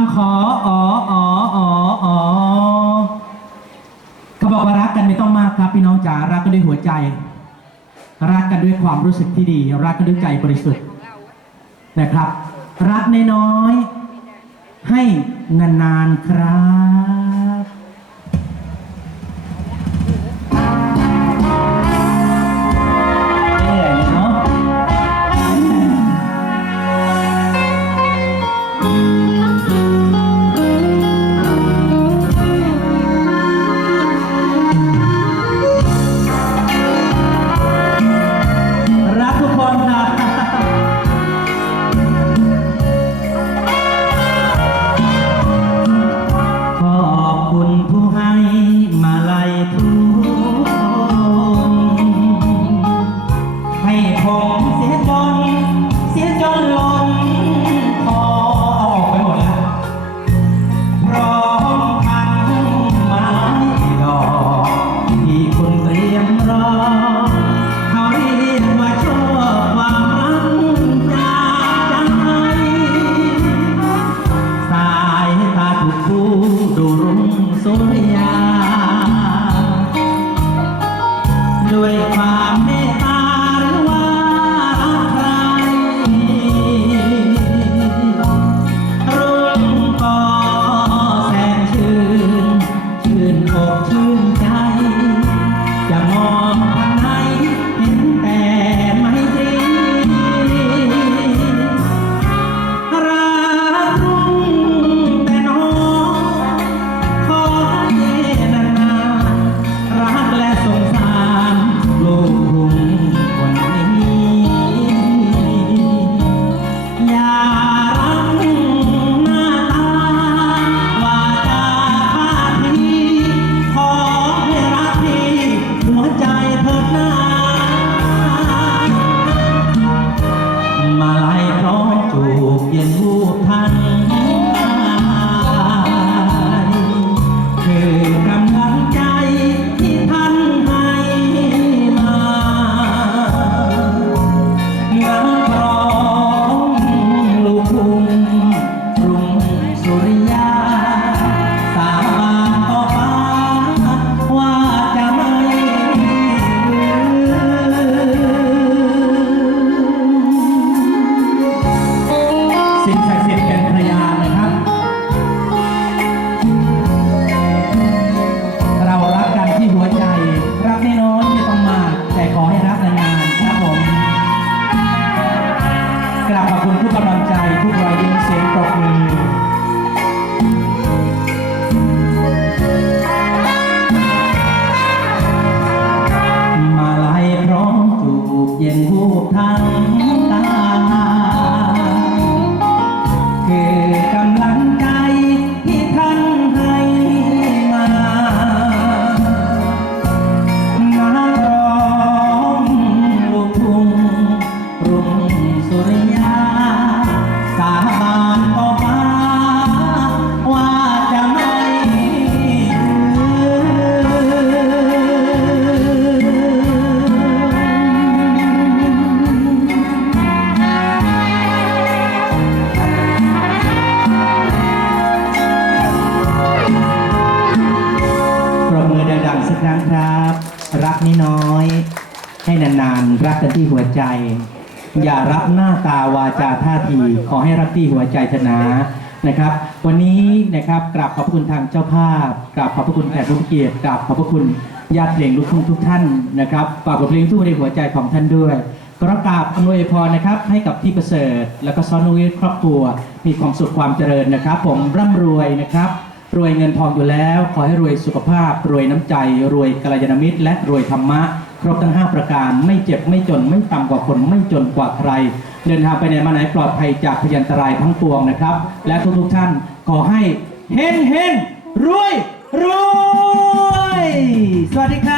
ำขออ๋ออ๋ออ๋ออ๋อเขาบอกว่ารักกันไม่ต้องมากครับพี่น้องจ๋ารักกันด้วยหัวใจ รักกันด้วยความรู้สึกที่ดี รักกันด้วยใจบริสุทธิ์นะครับ รักน้อยๆให้นานๆครับ จ นิดน้อยให้นานๆรักกันที่หัวใจ อย่ารับหน้าตาวาจาท่าที ขอให้รักที่หัวใจชนะนะครับ วันนี้นะครับกราบขอบพระคุณทางเจ้าภาพกราบขอบพระคุณแขกผู้เกียรติกราบขอบพระคุณญาติเพลงลูกทุ่งทุกท่านนะครับฝากบทเพลงทุกในหัวใจของท่านด้วยกระกาบอำนวยพรนะครับ ให้กับที่ประเสริฐ แล้วก็ซ้อนนุ้ยครอบครัว มีความสุขความเจริญนะครับ ผมร่ำรวยนะครับ รวยเงินทองอยู่แล้ว ขอให้รวยสุขภาพ รวยน้ำใจ รวยกัลยาณมิตร และรวยธรรมะ ครบทั้ง 5 ประการไม่เจ็บไม่จนไม่ต่ำกว่าคนไม่จนกว่าใคร เดินทางไปไหนมาไหนปลอดภัยจากพยันตรายทั้งปวงนะครับ และทุกทุกท่านขอให้เฮงเฮงรวยรวย สวัสดีครับ